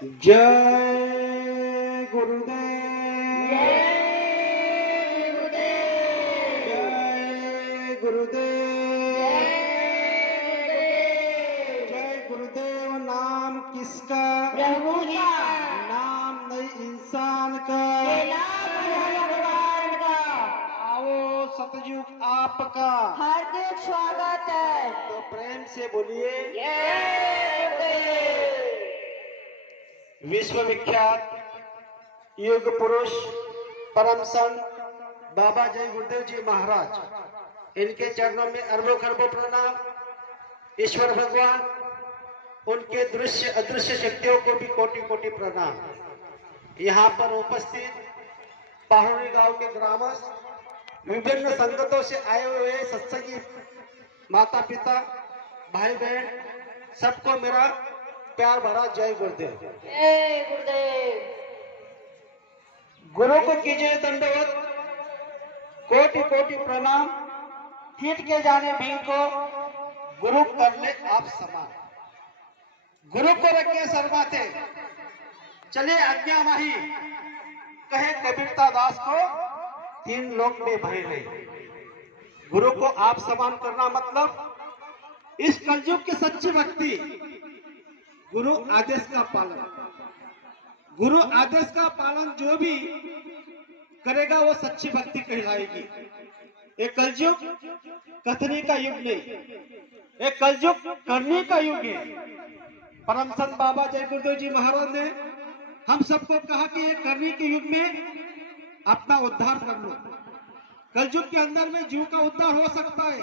जय गुरुदेव। जय गुरुदेव। जय गुरुदेव। जय गुरुदेव। नाम किसका? प्रभु का। नाम नहीं इंसान का। ये नाम है भगवान का। आओ सतयुग आपका। हार्दिक स्वागत है। तो प्रेम से बोलिए जय गुरुदेव। विश्वविख्यात युग पुरुष परम संत बाबा जय गुरुदेव जी महाराज, इनके चरणों में अरबों खरबों प्रणाम। ईश्वर भगवान, उनके दृश्य अदृश्य शक्तियों को भी कोटि कोटि प्रणाम। यहाँ पर उपस्थित पहाड़ी गांव के ग्रामस्थ, विभिन्न संगतों से आए हुए सत्संगी माता पिता भाई बहन, सबको मेरा प्यार भरा जय गुरुदेव। जय गुरुदेव। गुरु को कीजिए दंडवत, कोटि कोटि प्रणाम। कीट के जाने भीम को गुरु कर ले आप समान। गुरु को रखे सरमाथे, चले आज्ञा माही। कहे कबीरता दास को, तीन लोक में भय रहे। गुरु को आप समान करना मतलब इस कलयुग की सच्ची भक्ति, गुरु आदेश का पालन। गुरु आदेश का पालन जो भी करेगा वो सच्ची भक्ति कहलाएगी। एक कलयुग कथने का युग नहीं, एक कलयुग करने का युग है। परम संत बाबा जय गुरुदेव जी महाराज ने हम सबको कहा कि ये करने के युग में अपना उद्धार कर लो। कलयुग के अंदर में जीव का उद्धार हो सकता है,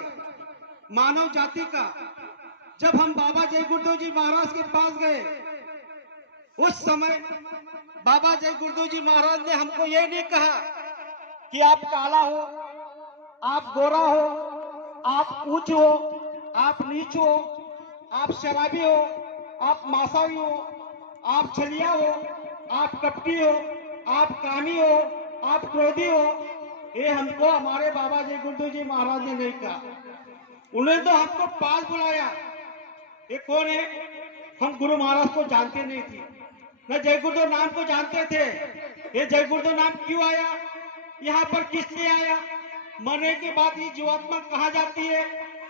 मानव जाति का। जब हम बाबा जय गुरुदेव जी महाराज के पास गए, उस समय बाबा जय गुरुदेव जी महाराज ने हमको ये नहीं कहा कि आप काला हो, आप गोरा हो, आप ऊंच हो, आप नीच हो, आप शराबी हो, आप मांसाहारी हो, आप छलिया हो, आप कपटी हो, आप कामी हो, आप क्रोधी हो। ये हमको हमारे बाबा जय गुरुदेव जी महाराज ने नहीं कहा। उन्होंने तो हमको पास बुलाया। ये कौन है? हम गुरु महाराज को जानते नहीं थे, न जय गुरुदेव नाम को जानते थे। ये जय गुरुदेव नाम क्यों आया, यहाँ पर किस लिए आया, मरने के बाद ये जीवात्मा कहाँ जाती है,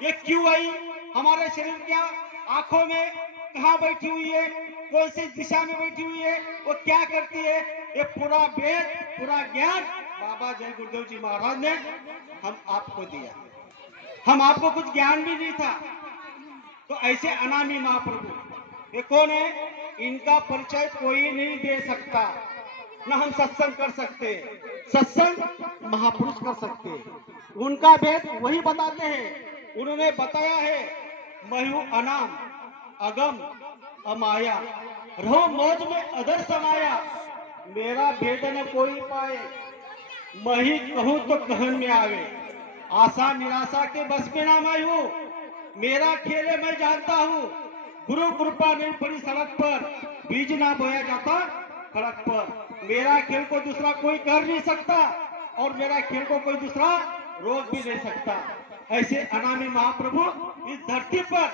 ये क्यों आई, हमारे शरीर क्या आंखों में कहाँ बैठी हुई है, कौन सी दिशा में बैठी हुई है, वो क्या करती है, ये पूरा वेद पूरा ज्ञान बाबा जय गुरुदेव जी महाराज ने हम आपको दिया। हम आपको कुछ ज्ञान भी नहीं था। तो ऐसे अनामी महाप्रभु ये कौन है? इनका परिचय कोई नहीं दे सकता। न हम सत्संग कर सकते, सत्संग महापुरुष कर सकते। उनका भेद वही बताते हैं। उन्होंने बताया है, मयू अनाम अगम अमाया, रहो मौज में अदर समाया। मेरा भेद न कोई पाए, मही कहूं तो कहन में आवे। आशा निराशा के बस में ना मैं हूं, मेरा खेल है मैं जानता हूँ। गुरु कृपा नहीं पड़ी सड़क पर, बीज ना बोया जाता सड़क पर। मेरा खेल को दूसरा कोई कर नहीं सकता, और मेरा खेल को कोई दूसरा रोक भी नहीं सकता। ऐसे अनामी महाप्रभु इस धरती पर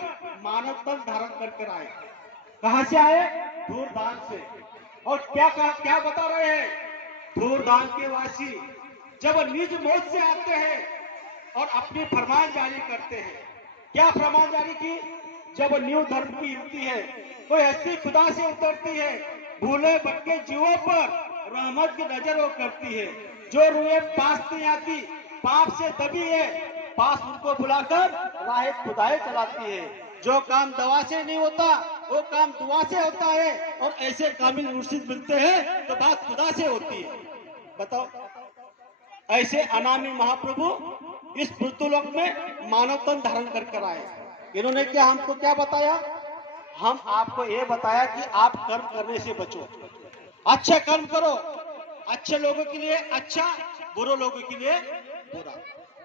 मानव तन धारण करके आए। कहां से आए? धूर्दान से। और क्या बता रहे हैं? धूर्दान के वासी जब निज मौत से आते हैं और अपनी फरमान जारी करते हैं। क्या फरमान जारी की? जब न्यू धर्म की युक्ति है, कोई ऐसी खुदा से उतरती है, भूले भटके जीवों पर रहमत की नजर वो करती है। जो रूहें पास नहीं आती, पाप से दबी है, पास उनको बुलाकर राह खुदाई चलाती है। जो काम दवा से नहीं होता, वो काम दुआ से होता है। और ऐसे कामिल मुर्शिद मिलते हैं तो बात खुदा से होती है। बताओ, ऐसे अनामी महाप्रभु इस पृथ्वीलोक में मानव तन धारण कर आए। इन्होंने क्या हमको क्या बताया? हम आपको ये बताया कि आप कर्म करने से बचो, अच्छे कर्म करो, अच्छे लोगों के लिए अच्छा, बुरे लोगों के लिए बुरा।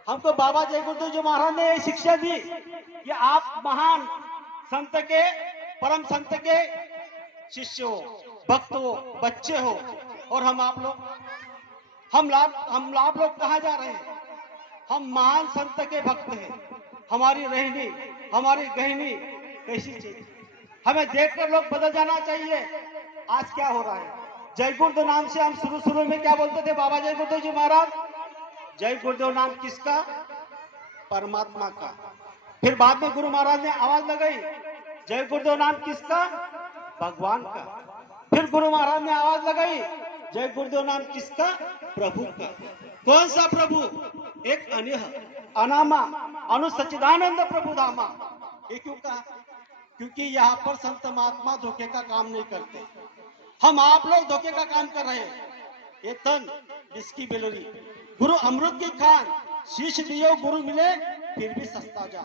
हमको बाबा जय गुरुदेव जी महाराज ने ये शिक्षा दी कि आप महान संत के, परम संत के शिष्य हो, भक्त हो, बच्चे हो। और हम आप लोग, हम आप लोग कहाँ जा रहे हैं? हम महान संत के भक्त हैं। हमारी रहनी, हमारी गहनी कैसी चीज, हमें देखकर लोग बदल जाना चाहिए। आज क्या हो रहा है? जय गुरुदेव नाम से हम शुरू में क्या बोलते थे बाबा जय गुरुदेव जी महाराज? जय गुरुदेव नाम किसका? परमात्मा का। फिर बाद में गुरु महाराज ने आवाज लगाई, जय गुरुदेव नाम किसका? भगवान का। फिर गुरु महाराज ने आवाज लगाई, जय गुरुदेव नाम किसका? प्रभु का। कौन सा प्रभु? एक अनिह अनामा अनु सच्चिदानंद प्रभु धामा। ये क्यों कहा? क्योंकि यहाँ पर संत महात्मा धोखे का काम नहीं करते, हम आप लोग धोखे का काम कर रहे हैं। ये तन जिसकी बेलोरी, गुरु अमृत की खान, शीश दियो गुरु मिले फिर भी सस्ता जा।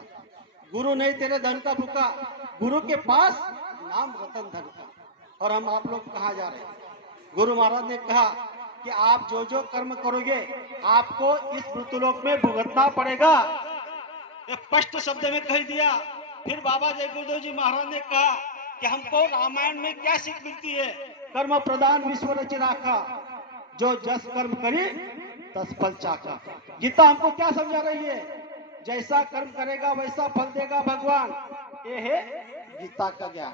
गुरु नहीं तेरे धन का भूखा, गुरु के पास नाम रतन धन का। और हम आप लोग कहाँ जा रहे हैं? गुरु महाराज ने कहा कि आप जो जो कर्म करोगे आपको इस मृत्युलोक में भुगतना पड़ेगा। ये स्पष्ट शब्द में कह दिया। फिर बाबा जय गुरुदेव जी महाराज ने कहा कि हमको रामायण में क्या सीख मिलती है? कर्म प्रदान विश्व रच राखा, जो जस कर्म करी तस फल चाखा। गीता हमको क्या समझा रही है? जैसा कर्म करेगा वैसा फल देगा भगवान। ये है गीता का ज्ञान।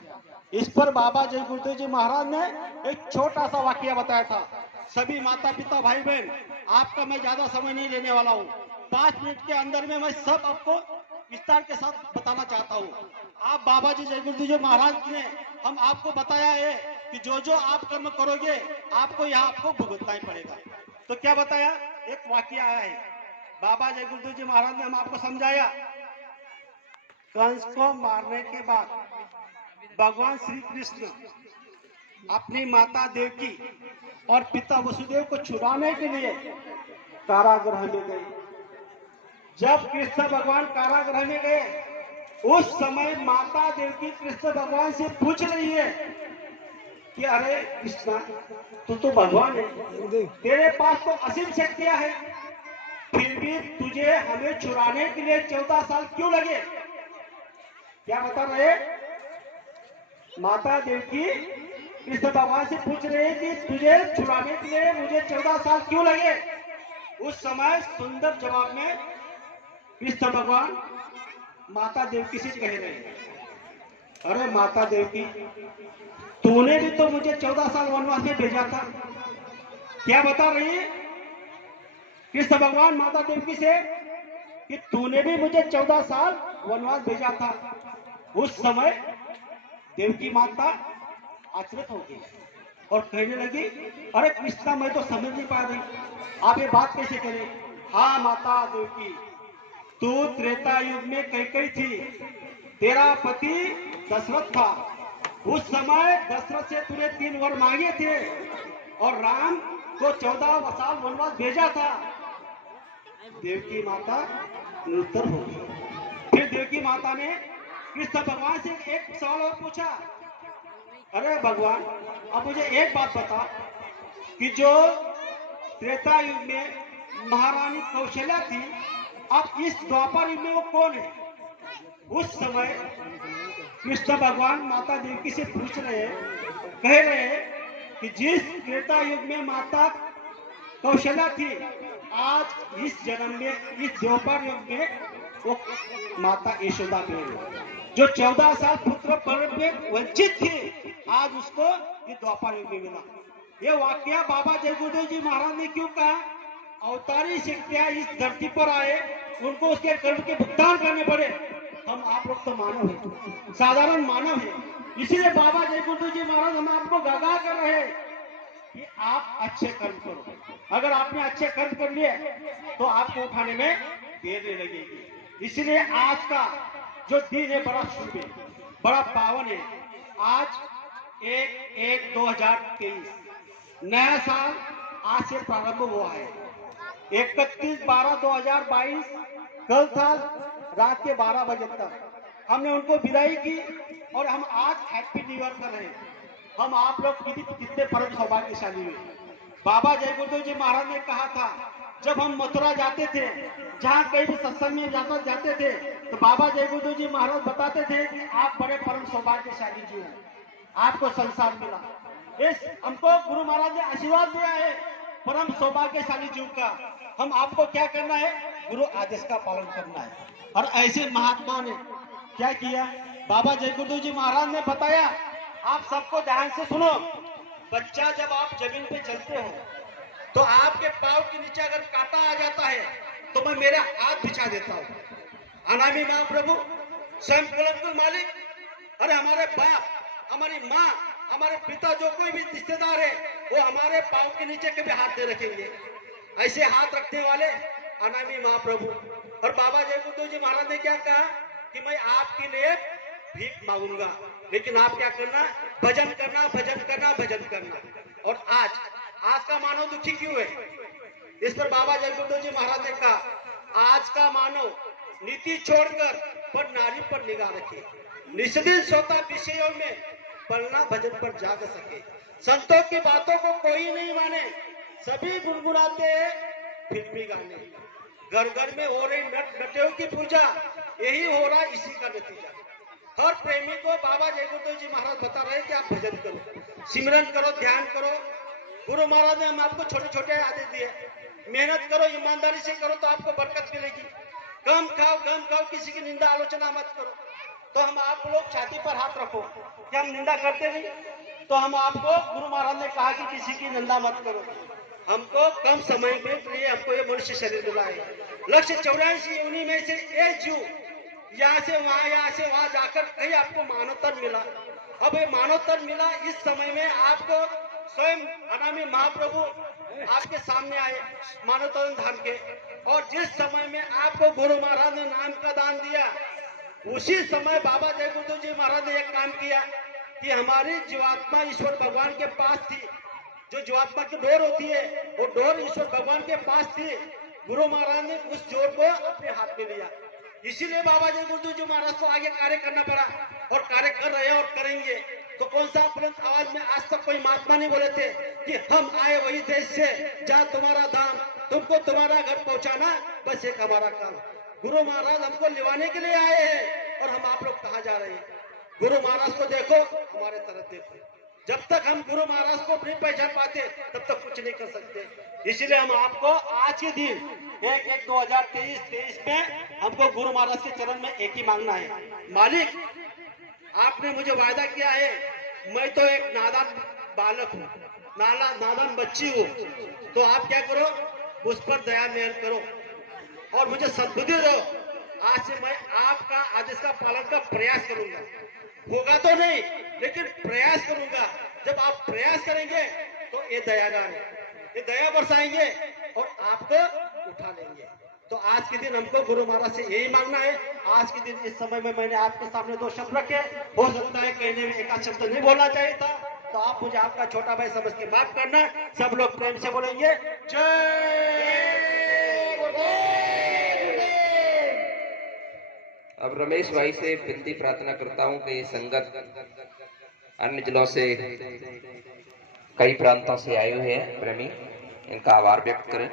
इस पर बाबा जय गुरुदेव जी महाराज ने एक छोटा सा वाक्य बताया था। सभी माता पिता भाई बहन, आपका मैं ज्यादा समय नहीं लेने वाला हूँ। 5 मिनट के अंदर में मैं सब आपको विस्तार के साथ बताना चाहता हूँ। आप बाबा जी जय गुरुदेव जी महाराज ने हम आपको बताया है कि जो जो आप कर्म करोगे आपको यहाँ आपको भुगतना ही पड़ेगा। तो क्या बताया? एक वाक्य आया है। बाबा जय गुरुदेव जी महाराज ने हम आपको समझाया, कंस को मारने के बाद भगवान श्री कृष्ण अपनी माता देवकी और पिता वसुदेव को छुड़ाने के लिए कारागृह में गए। जब कृष्ण भगवान कारागृह में गए उस समय माता देवकी कृष्ण भगवान से पूछ रही है कि अरे कृष्णा, तू तो भगवान है, तेरे पास तो असीम शक्तियां है, फिर भी तुझे हमें छुड़ाने के लिए 14 साल क्यों लगे? क्या बता रहे? माता देवकी कृष्ण भगवान से पूछ रहे कि तुझे छुड़ाने के लिए मुझे 14 साल क्यों लगे? उस समय सुंदर जवाब में कृष्ण भगवान माता देवकी से कह रहे हैं, अरे माता देवकी, तूने भी तो मुझे 14 साल वनवास में भेजा था। क्या बता रही है कृष्ण भगवान माता देवकी से कि तूने भी मुझे 14 साल वनवास भेजा था। उस समय देवकी माता आश्चर्य हो गई और कहने लगी, अरे कृष्णा, मैं तो समझ नहीं पा रही, आप ये बात कैसे करें? हाँ माता देवकी, तू त्रेता युग में कैकेयी थी, तेरा पति दशरथ था। उस समय दशरथ से तूने 3 वर मांगे थे और राम को 14 साल वनवास भेजा था। देवकी माता निरुत्तर हो गई। फिर देवकी माता ने कृष्ण भगवान से एक सवाल और पूछा, अरे भगवान, अब मुझे एक बात बता कि जो त्रेता युग में महारानी कौशल्या थी, अब इस द्वापर युग में वो कौन है? उस समय कृष्ण भगवान माता देवकी से पूछ रहे, कह रहे कि जिस त्रेता युग में माता कौशल्या थी, आज इस जन्म में इस द्वापर युग में वो माता यशोदा है, जो 14 साल पुत्र पर्व में वंचित थी, आज उसको ये द्वापर युग में मिला। ये वाक्य बाबा जय गुरुदेव जी महाराज ने क्यों कहा? अवतारी शक्तियां इस धरती पर आए, उनको उसके कर्म के भुगतान करने पड़े। हम आप लोग तो मानव है, साधारण मानव है, इसीलिए बाबा जय गुरुदेव जी महाराज हम आपको गागा कर रहे हैं कि आप अच्छे कर्म करो। अगर आपने अच्छे कर्म कर लिए तो आपको उठाने में देर नहीं लगेगी। इसलिए आज का जो दिन है बड़ा शुभ है, बड़ा पावन है। आज 1/1/2023 नया साल आज से प्रारंभ हुआ है। 31/12/2022 कल था रात के 12 बजे तक हमने उनको विदाई की और हम आज हैप्पी न्यू ईयर कर रहे हैं। हम आप लोग कितने परम सौभाग्यशाली हुए। बाबा जय गुरुदेव जी महाराज ने कहा था, जब हम मथुरा जाते थे, जहाँ कहीं भी सत्संग में जाते थे, तो बाबा जय गुरुदेव जी महाराज बताते थे कि आप बड़े परम सौभाग्यशाली जी हो, आपको संसार मिला। इस हमको गुरु महाराज ने आशीर्वाद दिया है परम सौभाग्यशाली जीव का। हम आपको क्या करना है? गुरु आदेश का पालन करना है। और ऐसे महात्मा ने क्या किया? बाबा जय गुरुदेव जी महाराज ने बताया, आप सबको ध्यान से सुनो। बच्चा जब आप जमीन पे चलते हो तो आपके पाँव के नीचे अगर कांटा आ जाता है तो मैं मेरा हाथ बिछा देता हूँ। अनामी महाप्रभु स्वयं कुलकुल मालिक, अरे हमारे बाप, हमारी माँ, हमारे पिता, जो कोई भी रिश्तेदार है वो हमारे पाँव के नीचे कभी हाथ नहीं रखेंगे। ऐसे हाथ रखने वाले अनामी महाप्रभु। और बाबा जय गुरुदेव जी महाराज ने क्या कहा कि मैं आपके लिए भीख मांगूंगा, लेकिन आप क्या करना, भजन करना, भजन करना, भजन करना। और आज का मानव दुखी क्यों है? इस पर बाबा जय गुरुदेव जी महाराज ने कहा, आज का मानव नीति छोड़कर पर नारी पर निगाह रखे, निष्दिन स्वतः विषयों में पलना भजन पर जाग सके। संतों की बातों को कोई नहीं माने, सभी गुनगुनाते हैं फिल्मी गाने। घर घर में हो रही नटियों की पूजा, यही हो रहा इसी का नतीजा। हर प्रेमी को बाबा जय गुरुदेव जी महाराज बता रहे हैं कि आप भजन करो, सिमरन करो, ध्यान करो। गुरु महाराज ने हम आपको छोटे छोटे आदेश दिए, मेहनत करो, ईमानदारी से करो तो आपको बरकत मिलेगी। कम खाओ, गम खाओ, किसी की निंदा आलोचना मत करो। तो हम आप लोग छाती पर हाथ रखो कि हम निंदा करते नहीं। तो हम आपको, गुरु महाराज ने कहा कि किसी की निंदा मत करो। हमको कम समय के लिए हमको ये मनुष्य शरीर मिला है। लक्ष्य 84 योनि में से एक जीव यहाँ से वहां जाकर कहीं आपको मानवतन मिला। अब ये मानवतन मिला, इस समय में आपको स्वयं अनामी महाप्रभु आपके सामने आए मानवतन धाम के। और जिस समय में आपको गुरु महाराज ने नाम का दान दिया, उसी समय बाबा जय गुरुदेव जी महाराज ने एक काम किया कि हमारी जीवात्मा ईश्वर भगवान के पास थी। जो जीवात्मा की डोर होती है वो डोर ईश्वर भगवान के पास थी। गुरु महाराज ने उस डोर को अपने हाथ में लिया। इसीलिए बाबा जय गुरुदेव जी महाराज को आगे कार्य करना पड़ा, और कार्य कर रहे हैं और करेंगे। तो कौन सा बुलंद आवाज में आज तक कोई महात्मा नहीं बोले थे कि हम आए वही देश से जहाँ तुम्हारा धाम, तुमको तुम्हारा घर पहुंचाना बस एक हमारा काम। गुरु महाराज हमको लिवाने के लिए आए हैं, और हम आप लोग कहाँ जा रहे हैं? गुरु महाराज को देखो, हमारे तरफ देखो। जब तक हम गुरु महाराज को नहीं पहचान पाते तब तक कुछ नहीं कर सकते। इसलिए हम आपको आज के दिन 1/1/2023 में हमको गुरु महाराज के चरण में एक ही मांगना है, मालिक आपने मुझे वायदा किया है, मैं तो एक नादान बालक हूँ, नादान बच्ची हूँ, तो आप क्या करो, उस पर दया मेहर करो और मुझे सद्बुद्धि दो। आज से मैं आपका आदेश का पालन का प्रयास करूंगा। होगा तो नहीं, लेकिन प्रयास करूंगा। जब आप प्रयास करेंगे तो ये दयागार है, ये दया बरसाएंगे और आपको उठा लेंगे। तो आज के दिन हमको गुरु महाराज से यही मांगना है। आज के दिन इस समय में मैंने आपके सामने 2 शब्द रखे, हो सकता है कहने में एक शब्द नहीं बोलना चाहिए था, तो आप मुझे आपका छोटा भाई समझ के माफ करना। सब लोग प्रेम से बोलेंगे जय। अब रमेश भाई से विनती प्रार्थना करता हूं कि ये संगत अन्य जिलों से कई प्रांतों से आए हुए हैं प्रेमी, इनका आभार व्यक्त करें।